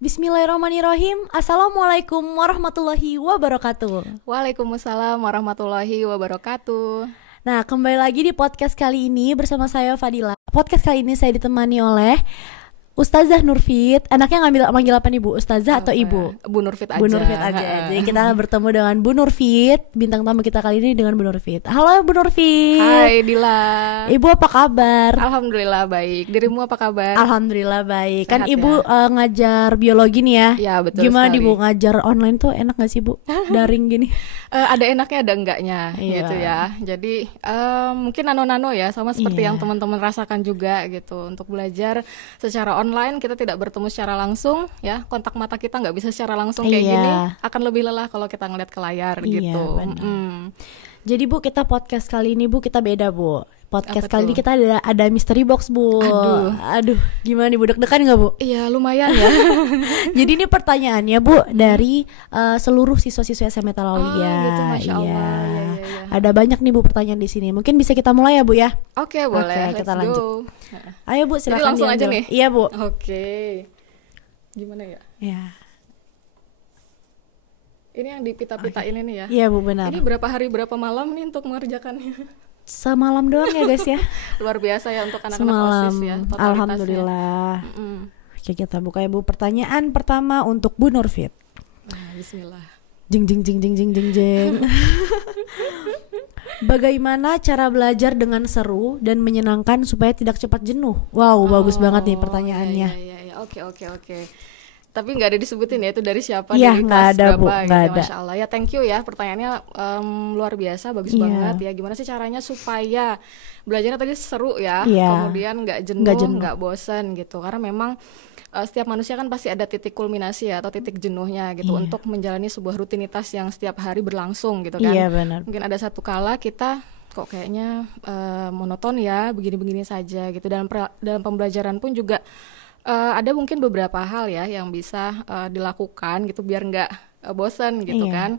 Bismillahirrahmanirrahim. Assalamualaikum warahmatullahi wabarakatuh. Waalaikumsalam warahmatullahi wabarakatuh. Nah, kembali lagi di podcast kali ini bersama saya Fadila. Podcast kali ini saya ditemani oleh Ustazah Nurfit. Enaknya manggil apa nih Bu? Ustazah atau Ibu? Bu Nurfit aja. Bu Nurfit aja. Jadi kita bertemu dengan Bu Nurfit. Bintang tamu kita kali ini dengan Bu Nurfit. Halo Bu Nurfit. Hai Dila. Ibu apa kabar? Alhamdulillah baik. Dirimu apa kabar? Alhamdulillah baik. Sehat Kan Ibu ngajar biologi nih ya? Ya betul. Gimana sekali. Ibu ngajar online tuh enak gak sih Bu? Daring gini? Ada enaknya ada enggaknya gitu Iya. ya. Jadi mungkin nano-nano ya, sama seperti Iya. yang teman-teman rasakan juga gitu. Untuk belajar secara online kita tidak bertemu secara langsung ya. Kontak mata kita nggak bisa secara langsung kayak Iya. gini. Akan lebih lelah kalau kita ngeliat ke layar Iya, gitu. benar. Jadi Bu, kita podcast kali ini Bu, kita beda Bu. Podcast Apa kali ini tuh? kita ada mystery box Bu. Aduh. Gimana nih Bu, deg-degan gak Bu? Iya lumayan ya. Jadi ini pertanyaannya Bu dari seluruh siswa-siswa SMA Talawiyah. Oh, gitu, Masya Allah. Iya. Iya. Ada banyak nih Bu pertanyaan di sini. Mungkin bisa kita mulai ya Bu ya. Oke boleh. Oke, Let's kita lanjut. go. Ayo Bu, silakan. langsung aja diambil. nih? Iya Bu. Oke. Gimana ya? Iya. Ini yang di pita-pita ini nih ya. Iya Bu, benar. Ini berapa hari berapa malam nih untuk mengerjakannya? Semalam doang ya guys ya. Luar biasa ya untuk anak-anak Semalam. OSIS ya. totalitasnya. Alhamdulillah. Mm-mm. Oke, kita buka ya Bu. Pertanyaan pertama untuk Bu Nurfit. Nah, bismillah. Jeng jeng jeng jeng jeng jeng jeng. Bagaimana cara belajar dengan seru dan menyenangkan supaya tidak cepat jenuh? Wow, bagus banget nih pertanyaannya. Iya. Oke. Tapi nggak ada disebutin ya itu dari siapa, Iya, dari nggak kelas ada, Bu, berapa gitu. nggak Ya, ada. Masya Allah ya, thank you ya pertanyaannya luar biasa, bagus Iya. banget ya. Gimana sih caranya supaya belajarnya tadi seru ya, Iya. kemudian nggak Nggak jenuh, jenuh. nggak bosan gitu. Karena memang setiap manusia kan pasti ada titik kulminasi ya atau titik jenuhnya gitu Iya. untuk menjalani sebuah rutinitas yang setiap hari berlangsung gitu kan. Iya, benar. Mungkin ada satu kala kita kok kayaknya monoton ya, begini-begini saja gitu. Dalam pembelajaran pun juga ada mungkin beberapa hal ya yang bisa dilakukan gitu biar nggak bosan gitu Iya. kan.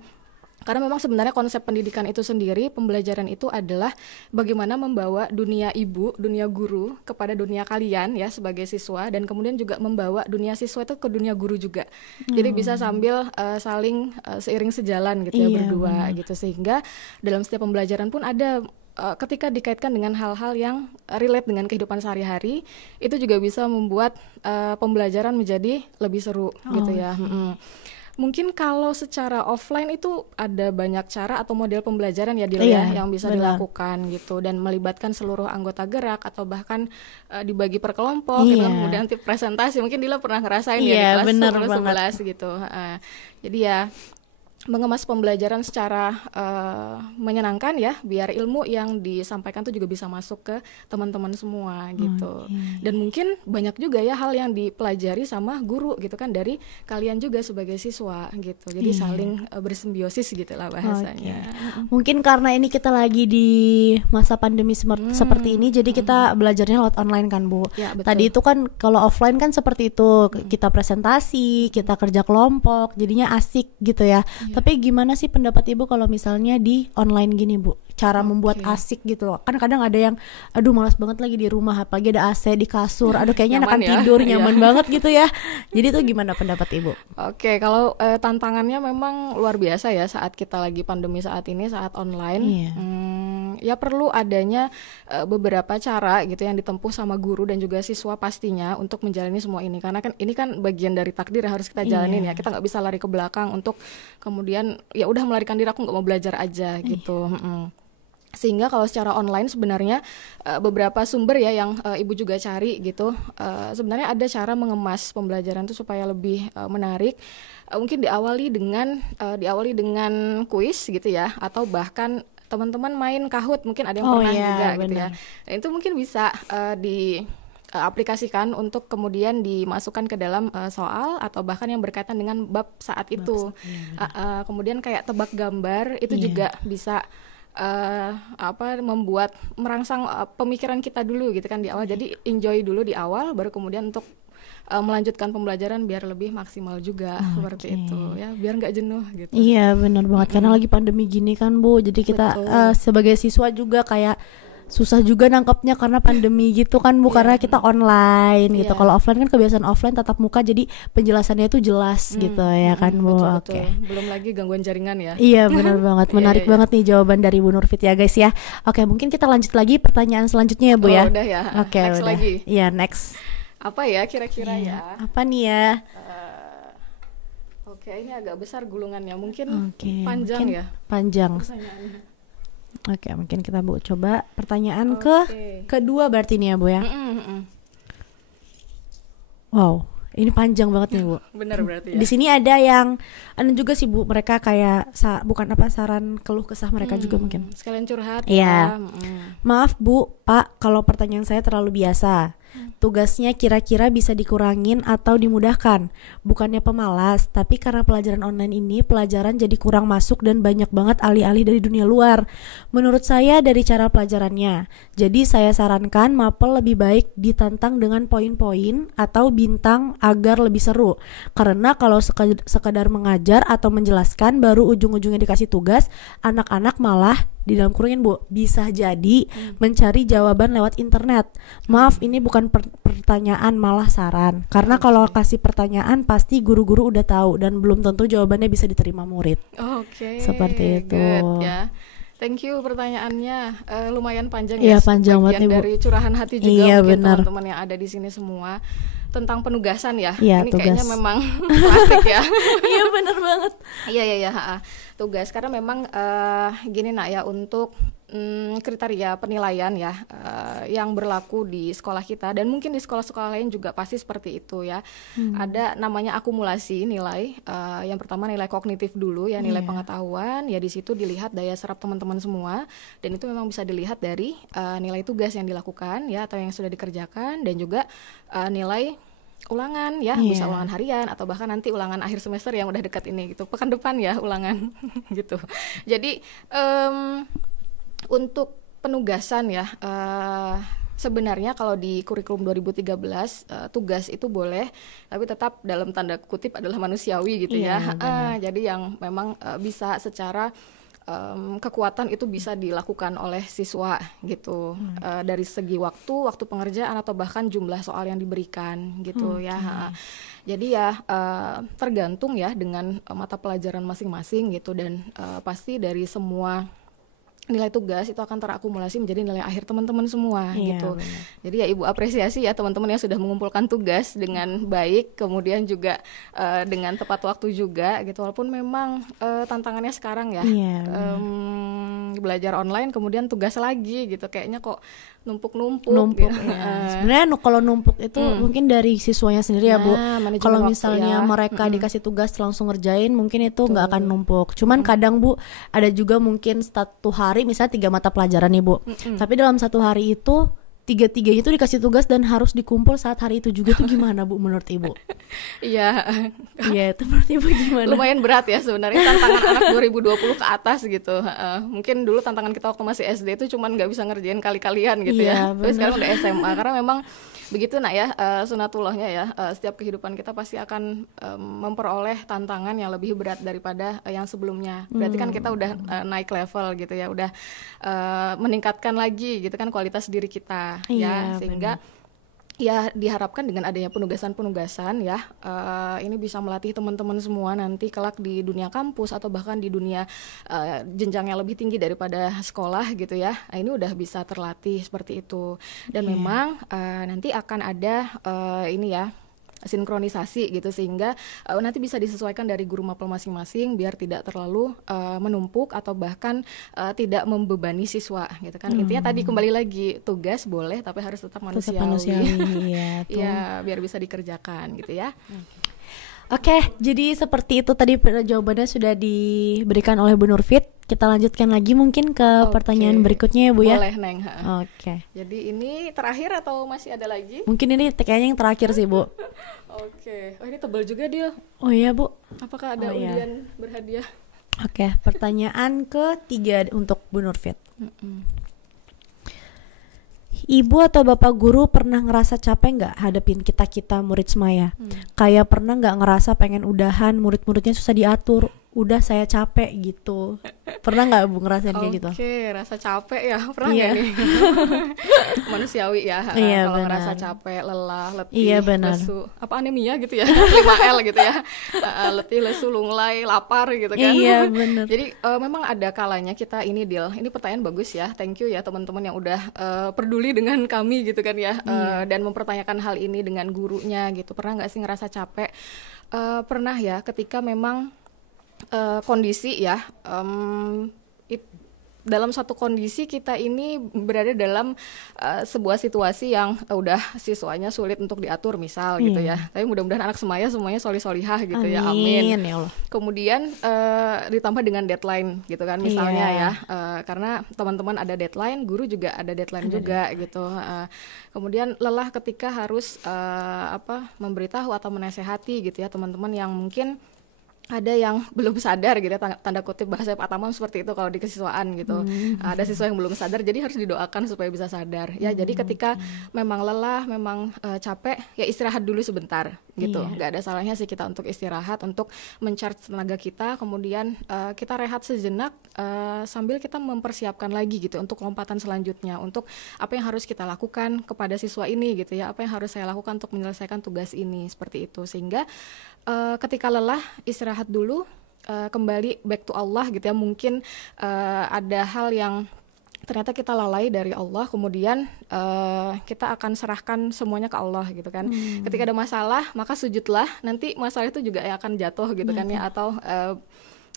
Karena memang sebenarnya konsep pendidikan itu sendiri, pembelajaran itu adalah bagaimana membawa dunia ibu, dunia guru kepada dunia kalian ya sebagai siswa, dan kemudian juga membawa dunia siswa itu ke dunia guru juga. Jadi bisa sambil saling seiring sejalan gitu ya, Iya, berdua gitu, sehingga dalam setiap pembelajaran pun ada ketika dikaitkan dengan hal-hal yang relate dengan kehidupan sehari-hari, itu juga bisa membuat pembelajaran menjadi lebih seru gitu ya. Mungkin kalau secara offline itu ada banyak cara atau model pembelajaran ya Dil Iya, ya yang bisa benar. dilakukan gitu, dan melibatkan seluruh anggota gerak atau bahkan dibagi per kelompok gitu Iya. kan. Kemudian nanti presentasi, mungkin Dila pernah ngerasain Iya, ya di kelas benar 10 banget. 11 gitu. Jadi ya mengemas pembelajaran secara menyenangkan ya, biar ilmu yang disampaikan tuh juga bisa masuk ke teman-teman semua gitu. Dan mungkin banyak juga ya hal yang dipelajari sama guru gitu kan dari kalian juga sebagai siswa gitu. Jadi Iya. saling bersimbiosis gitu lah bahasanya. Mungkin karena ini kita lagi di masa pandemi seperti ini, jadi kita belajarnya lewat online kan Bu. Ya, betul. Tadi itu kan kalau offline kan seperti itu, kita presentasi, kita kerja kelompok, jadinya asik gitu ya. Tapi gimana sih pendapat Ibu kalau misalnya di online gini Bu? Cara membuat asik gitu loh. Kan kadang ada yang aduh malas banget lagi di rumah, apalagi ada AC di kasur. Aduh kayaknya Nyaman enakan ya. tidur, Iya. nyaman banget gitu ya. Jadi itu gimana pendapat Ibu? Oke, kalau tantangannya memang luar biasa ya saat kita lagi pandemi saat ini, saat online. Iya. Ya perlu adanya beberapa cara gitu yang ditempuh sama guru dan juga siswa pastinya untuk menjalani semua ini. Karena kan ini kan bagian dari takdir yang harus kita jalanin ya. Kita nggak bisa lari ke belakang untuk kemudian ya udah melarikan diri, aku nggak mau belajar aja gitu. Sehingga kalau secara online sebenarnya beberapa sumber ya yang Ibu juga cari gitu, sebenarnya ada cara mengemas pembelajaran itu supaya lebih menarik. Mungkin diawali dengan kuis gitu ya, atau bahkan teman-teman main Kahoot, mungkin ada yang pernah iya, juga gitu benar. ya. Nah, itu mungkin bisa aplikasikan untuk kemudian dimasukkan ke dalam soal atau bahkan yang berkaitan dengan bab saat itu. Kemudian kayak tebak gambar itu Iya. juga bisa membuat merangsang pemikiran kita dulu gitu kan di awal. Jadi enjoy dulu di awal, baru kemudian untuk melanjutkan pembelajaran biar lebih maksimal juga seperti itu ya, biar nggak jenuh gitu. Iya benar banget, karena lagi pandemi gini kan Bu, jadi kita Betul. sebagai siswa juga kayak susah juga nangkepnya karena pandemi gitu kan Bu, karena kita online gitu. Kalau offline kan kebiasaan offline tatap muka, jadi penjelasannya itu jelas gitu ya kan Bu. Oke. Belum lagi gangguan jaringan ya. Iya benar banget, menarik banget nih jawaban dari Bu Nurfit ya guys ya. Oke, mungkin kita lanjut lagi pertanyaan selanjutnya ya Bu ya. Udah ya. Oke, next udah. lagi. Iya, next. Apa ya kira-kira ya? Apa nih ya? Oke, ini agak besar gulungannya, mungkin panjang mungkin ya. Panjang. Pertanyaannya. Oke, mungkin kita Bu coba pertanyaan Oke. kedua berarti nih ya Bu ya. Wow, ini panjang banget nih Bu. Benar berarti ya. Di sini ada yang juga sih Bu, mereka kayak bukan apa, saran keluh kesah mereka juga mungkin. Sekalian curhat Iya. ya. Maaf Bu, Pak, kalau pertanyaan saya terlalu biasa. Tugasnya kira-kira bisa dikurangin atau dimudahkan. Bukannya pemalas, tapi karena pelajaran online ini pelajaran jadi kurang masuk dan banyak banget alih-alih dari dunia luar. Menurut saya dari cara pelajarannya. Jadi saya sarankan mapel lebih baik ditantang dengan poin-poin atau bintang agar lebih seru. Karena kalau sekadar mengajar atau menjelaskan baru ujung-ujungnya dikasih tugas, anak-anak malah di dalam kurungin Bu, bisa jadi mencari jawaban lewat internet. Maaf, ini bukan pertanyaan, malah saran. Karena kalau kasih pertanyaan pasti guru-guru udah tahu dan belum tentu jawabannya bisa diterima murid. Oke. Seperti itu. Good, ya. Thank you pertanyaannya. Lumayan panjang ya. ya. Panjang banget Bagian dari curahan hati juga mungkin benar. teman-teman yang ada di sini semua. Tentang penugasan ya. Iya, ini tugas. Kayaknya memang klasik ya. Iya benar banget. Iya. Tugas karena memang gini nak ya, untuk kriteria penilaian ya yang berlaku di sekolah kita dan mungkin di sekolah-sekolah lain juga pasti seperti itu ya. Ada namanya akumulasi nilai. Yang pertama nilai kognitif dulu ya, nilai pengetahuan ya, di situ dilihat daya serap teman-teman semua dan itu memang bisa dilihat dari nilai tugas yang dilakukan ya atau yang sudah dikerjakan, dan juga nilai ulangan ya, bisa ulangan harian atau bahkan nanti ulangan akhir semester yang udah dekat ini gitu, pekan depan ya ulangan gitu. Jadi untuk penugasan ya, sebenarnya kalau di kurikulum 2013 tugas itu boleh, tapi tetap dalam tanda kutip adalah manusiawi gitu ya. Jadi yang memang bisa secara kekuatan itu bisa dilakukan oleh siswa gitu, dari segi waktu pengerjaan atau bahkan jumlah soal yang diberikan gitu ya. Jadi ya tergantung ya dengan mata pelajaran masing-masing gitu, dan pasti dari semua nilai tugas itu akan terakumulasi menjadi nilai akhir teman-teman semua gitu. Benar. Jadi ya Ibu apresiasi ya teman-teman yang sudah mengumpulkan tugas dengan baik, kemudian juga dengan tepat waktu juga gitu. Walaupun memang tantangannya sekarang ya, belajar online kemudian tugas lagi gitu, kayaknya kok numpuk gitu. Sebenarnya kalau numpuk itu mungkin dari siswanya sendiri ya Bu. Kalau misalnya mereka dikasih tugas langsung ngerjain, mungkin itu nggak akan numpuk. Cuman kadang Bu, ada juga mungkin satu hari misalnya 3 mata pelajaran nih Bu, tapi dalam satu hari itu tiga-tiganya itu dikasih tugas dan harus dikumpul saat hari itu juga, tuh gimana Bu menurut Ibu? Iya. Itu menurut Ibu gimana? Lumayan berat ya sebenarnya tantangan anak 2020 ke atas gitu. Mungkin dulu tantangan kita waktu masih SD itu cuman nggak bisa ngerjain kali-kalian gitu ya. Terus sekarang udah SMA, karena memang begitu nak ya, sunatullahnya ya, setiap kehidupan kita pasti akan memperoleh tantangan yang lebih berat daripada yang sebelumnya. Berarti kan kita udah naik level gitu ya, udah meningkatkan lagi gitu kan kualitas diri kita ya, sehingga ya diharapkan dengan adanya penugasan-penugasan ya, ini bisa melatih teman-teman semua nanti kelak di dunia kampus atau bahkan di dunia jenjang yang lebih tinggi daripada sekolah gitu ya. Ini udah bisa terlatih seperti itu, dan memang nanti akan ada ini ya, sinkronisasi gitu, sehingga nanti bisa disesuaikan dari guru mapel masing-masing biar tidak terlalu menumpuk atau bahkan tidak membebani siswa gitu kan. Intinya tadi kembali lagi, tugas boleh tapi harus tetap manusiawi. Ya, biar bisa dikerjakan gitu ya. Oke, jadi seperti itu tadi jawabannya sudah diberikan oleh Bu Nurfit. Kita lanjutkan lagi mungkin ke pertanyaan berikutnya ya Bu ya. Boleh Neng. Oke. Jadi ini terakhir atau masih ada lagi? Mungkin ini kayaknya yang terakhir sih Bu. Oke. Oh ini tebal juga Dil. Oh iya Bu. Apakah ada undian berhadiah? Oke, pertanyaan ketiga untuk Bu Nurfit. Ibu atau bapak guru pernah ngerasa capek nggak hadapin kita murid semaya? Kayak pernah nggak ngerasa pengen udahan, murid-muridnya susah diatur, udah saya capek gitu. Pernah nggak Bu ngerasain kayak gitu? Oke, rasa capek ya, pernah nggak nih? Manusiawi ya, kalau ngerasa capek, lelah, letih, lesu, apa anemia gitu ya, 5L gitu ya, letih, lesu, lunglai, lapar gitu kan. Iya benar. Jadi memang ada kalanya kita ini ini pertanyaan bagus ya, thank you ya teman-teman yang udah peduli dengan kami gitu kan ya, dan mempertanyakan hal ini dengan gurunya gitu. Pernah nggak sih ngerasa capek? Pernah ya, ketika memang kondisi ya, dalam satu kondisi kita ini berada dalam sebuah situasi yang udah siswanya sulit untuk diatur misal gitu ya. Tapi mudah-mudahan anak semuanya solih-solihah gitu. Amin. Ya, amin. Ya Allah. Kemudian ditambah dengan deadline gitu kan misalnya ya, karena teman-teman ada deadline, guru juga ada deadline juga gitu. Kemudian lelah ketika harus memberitahu atau menasehati gitu ya teman-teman yang mungkin ada yang belum sadar gitu ya, tanda kutip bahasa Pak Tamam seperti itu kalau di kesiswaan gitu. Ada siswa yang belum sadar, jadi harus didoakan supaya bisa sadar ya. Jadi ketika memang lelah, memang capek, ya istirahat dulu sebentar gitu. Nggak ada salahnya sih kita untuk istirahat, untuk mencharge tenaga kita, kemudian kita rehat sejenak sambil kita mempersiapkan lagi gitu untuk lompatan selanjutnya, untuk apa yang harus kita lakukan kepada siswa ini gitu ya, apa yang harus saya lakukan untuk menyelesaikan tugas ini, seperti itu. Sehingga ketika lelah, istirahat dulu, kembali back to Allah gitu ya. Mungkin ada hal yang ternyata kita lalai dari Allah, kemudian kita akan serahkan semuanya ke Allah gitu kan. Ketika ada masalah, maka sujudlah, nanti masalah itu juga akan jatuh gitu kan ya, atau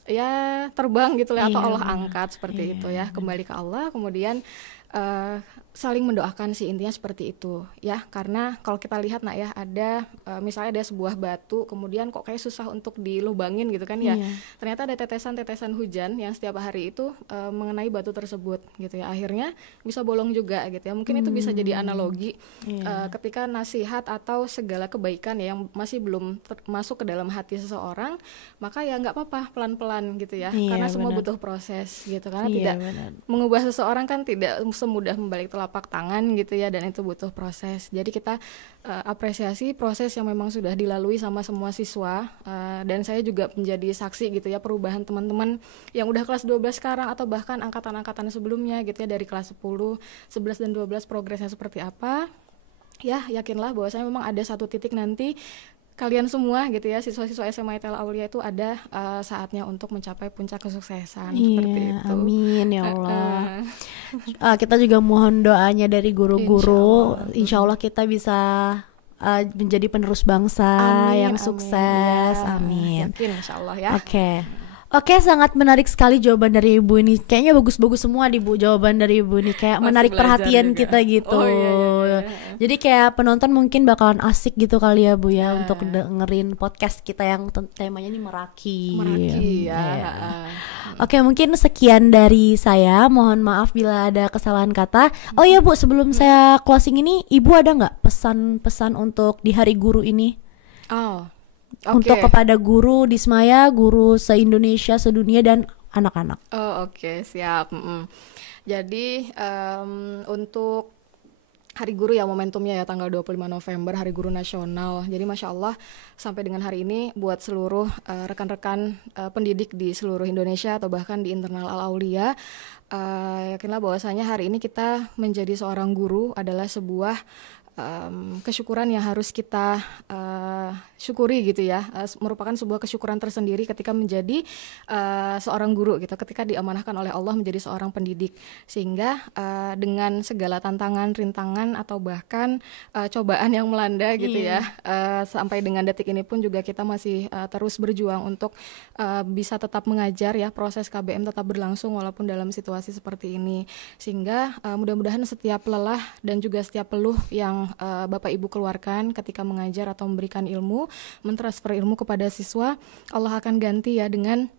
ya terbang gitu ya, atau Allah angkat seperti itu ya. Kembali ke Allah, kemudian saling mendoakan sih, intinya seperti itu ya. Karena kalau kita lihat ya, ada misalnya ada sebuah batu, kemudian kok kayak susah untuk dilubangin gitu kan ya. Ternyata ada tetesan-tetesan hujan yang setiap hari itu mengenai batu tersebut gitu ya. Akhirnya bisa bolong juga gitu ya. Mungkin itu bisa jadi analogi ketika nasihat atau segala kebaikan ya yang masih belum masuk ke dalam hati seseorang, maka ya nggak apa-apa, pelan-pelan gitu ya. Karena semua butuh proses gitu. Karena tidak mengubah seseorang kan tidak semudah membalik telapak tangan gitu ya, dan itu butuh proses. Jadi kita apresiasi proses yang memang sudah dilalui sama semua siswa, dan saya juga menjadi saksi gitu ya perubahan teman-teman yang udah kelas 12 sekarang, atau bahkan angkatan-angkatan sebelumnya gitu ya, dari kelas 10, 11 dan 12 progresnya seperti apa. Ya, yakinlah bahwasanya memang ada satu titik nanti kalian semua gitu ya, siswa-siswa SMA ITL Aulia itu ada saatnya untuk mencapai puncak kesuksesan, seperti itu. Amin ya Allah. Kita juga mohon doanya dari guru-guru, insya Allah kita bisa menjadi penerus bangsa yang sukses. Amin. Yakin insya Allah ya. Oke, sangat menarik sekali jawaban dari Ibu ini. Kayaknya bagus-bagus semua di Bu jawaban dari Ibu ini, kayak menarik perhatian juga kita gitu. Iya. Jadi kayak penonton mungkin bakalan asik gitu kali ya Bu ya, untuk dengerin podcast kita yang temanya ini Meraki ya. Oke, mungkin sekian dari saya. Mohon maaf bila ada kesalahan kata. Oh iya Bu, sebelum saya closing ini, Ibu ada nggak pesan-pesan untuk di Hari Guru ini? Untuk kepada guru di Semaya, guru se-Indonesia, sedunia, dan anak-anak. Siap. Jadi untuk Hari Guru ya, momentumnya ya tanggal 25 November, Hari Guru Nasional. Jadi Masya Allah, sampai dengan hari ini buat seluruh rekan-rekan pendidik di seluruh Indonesia atau bahkan di internal Al-Aulia, yakinlah bahwasanya hari ini kita menjadi seorang guru adalah sebuah kesyukuran yang harus kita syukuri gitu ya, merupakan sebuah kesyukuran tersendiri ketika menjadi seorang guru gitu, ketika diamanahkan oleh Allah menjadi seorang pendidik. Sehingga dengan segala tantangan, rintangan, atau bahkan cobaan yang melanda gitu ya, sampai dengan detik ini pun juga kita masih terus berjuang untuk bisa tetap mengajar ya, proses KBM tetap berlangsung walaupun dalam situasi seperti ini. Sehingga mudah-mudahan setiap lelah dan juga setiap peluh yang Bapak Ibu keluarkan ketika mengajar atau memberikan ilmu, mentransfer ilmu kepada siswa, Allah akan ganti ya dengan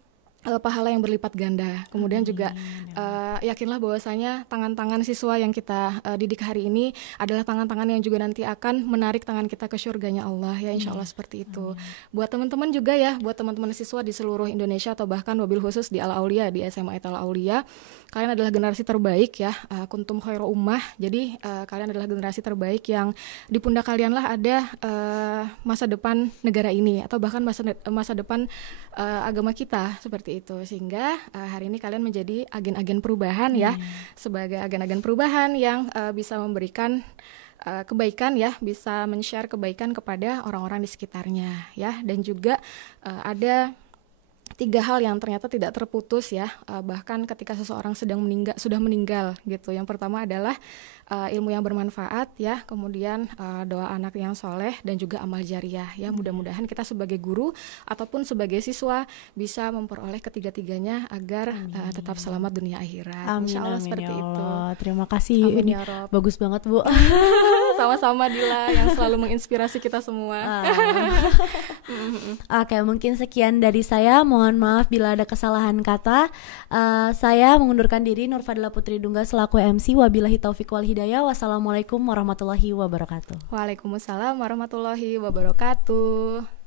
pahala yang berlipat ganda. Kemudian juga yakinlah bahwasanya tangan-tangan siswa yang kita didik hari ini adalah tangan-tangan yang juga nanti akan menarik tangan kita ke surganya Allah ya, insya Allah seperti itu. Buat teman-teman juga ya, buat teman-teman siswa di seluruh Indonesia atau bahkan wabil khusus di Al Aulia, di SMA Al Aulia, kalian adalah generasi terbaik ya, kuntum khairu ummah. Jadi kalian adalah generasi terbaik yang di pundak kalianlah ada masa depan negara ini atau bahkan masa depan agama kita seperti itu. Sehingga hari ini kalian menjadi agen-agen perubahan ya, sebagai agen-agen perubahan yang bisa memberikan kebaikan ya, bisa men-share kebaikan kepada orang-orang di sekitarnya ya. Dan juga ada 3 hal yang ternyata tidak terputus ya, bahkan ketika seseorang sudah meninggal gitu. Yang pertama adalah ilmu yang bermanfaat ya, kemudian doa anak yang soleh, dan juga amal jariah ya. Mudah-mudahan kita sebagai guru ataupun sebagai siswa bisa memperoleh ketiga-tiganya agar tetap selamat dunia akhirat. Amin, Insya Allah amin, seperti ya itu. Allah. Terima kasih, Amin, ini ya Rob. bagus banget Bu. Sama-sama Dila yang selalu menginspirasi kita semua. Oke, mungkin sekian dari saya. Mohon maaf bila ada kesalahan kata. Saya mengundurkan diri, Nur Fadila Putri Dungga selaku MC. Wabillahi taufiq wal hidayah. Wassalamualaikum warahmatullahi wabarakatuh. Waalaikumsalam warahmatullahi wabarakatuh.